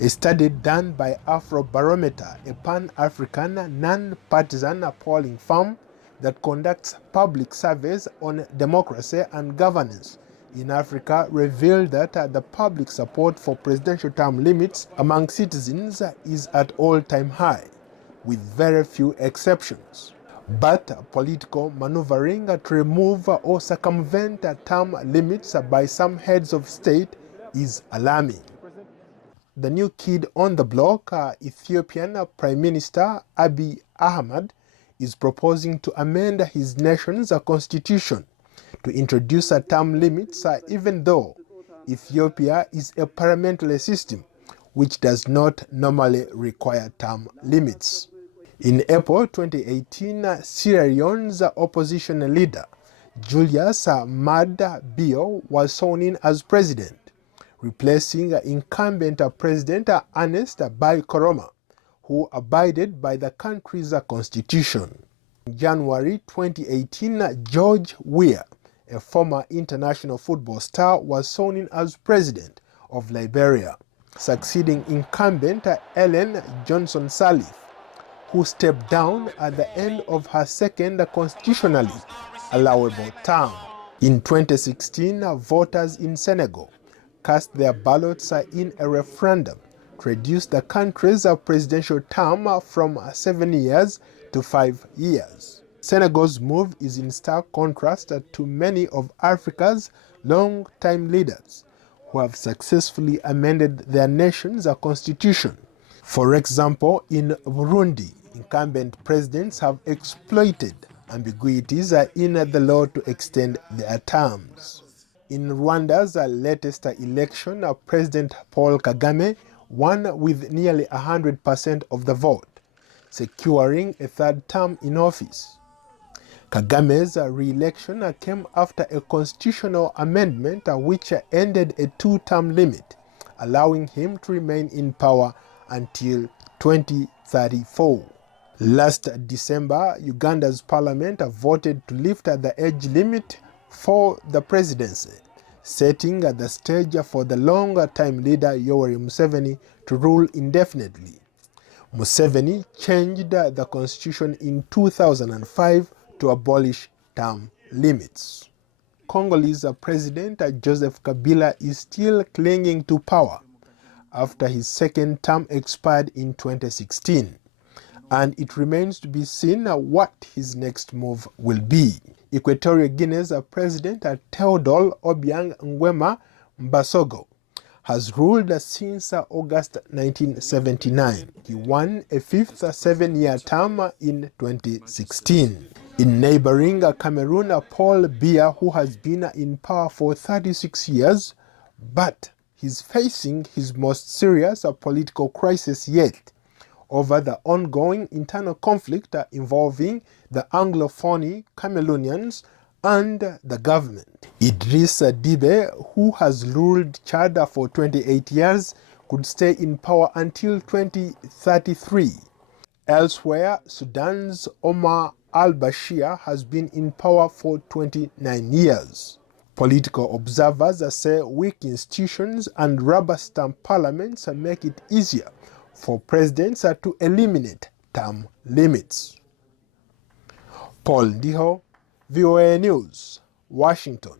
A study done by Afrobarometer, a pan-African non-partisan polling firm that conducts public surveys on democracy and governance in Africa, revealed that the public support for presidential term limits among citizens is at all-time high, with very few exceptions. But political maneuvering to remove or circumvent term limits by some heads of state is alarming. The new kid on the block, Ethiopian Prime Minister Abiy Ahmed, is proposing to amend his nation's constitution to introduce term limits, even though Ethiopia is a parliamentary system which does not normally require term limits. In April 2018, Sierra Leone's opposition leader, Julius Maada Bio, was sworn in as president, replacing incumbent President Ernest Bai Koroma, who abided by the country's constitution. In January 2018, George Weah, a former international football star, was sworn in as president of Liberia, succeeding incumbent Ellen Johnson Sirleaf, who stepped down at the end of her second constitutionally allowable term. In 2016, voters in Senegal cast their ballots in a referendum to reduce the country's presidential term from 7 years to 5 years. Senegal's move is in stark contrast to many of Africa's long-time leaders who have successfully amended their nation's constitution. For example, in Burundi, incumbent presidents have exploited ambiguities in the law to extend their terms. In Rwanda's latest election, President Paul Kagame won with nearly 100% of the vote, securing a third term in office. Kagame's re-election came after a constitutional amendment which ended a two-term limit, allowing him to remain in power until 2034. Last December, Uganda's parliament voted to lift the age limit for the presidency, setting the stage for the longer-time leader Yoweri Museveni to rule indefinitely. Museveni changed the constitution in 2005 to abolish term limits. Congolese President Joseph Kabila is still clinging to power after his second term expired in 2016, and it remains to be seen what his next move will be. Equatorial Guinea's President Theodore Obiang Nguema Mbasogo has ruled since August 1979. He won a fifth 7-year term in 2016. In neighboring Cameroon, Paul Biya, who has been in power for 36 years, but he's facing his most serious political crisis yet over the ongoing internal conflict involving the Anglophone Cameroonians and the government. Idriss Déby, who has ruled Chad for 28 years, could stay in power until 2033. Elsewhere, Sudan's Omar al-Bashir has been in power for 29 years. Political observers say weak institutions and rubber-stamp parliaments make it easier for presidents to eliminate term limits. Paul Ndiho, VOA News, Washington.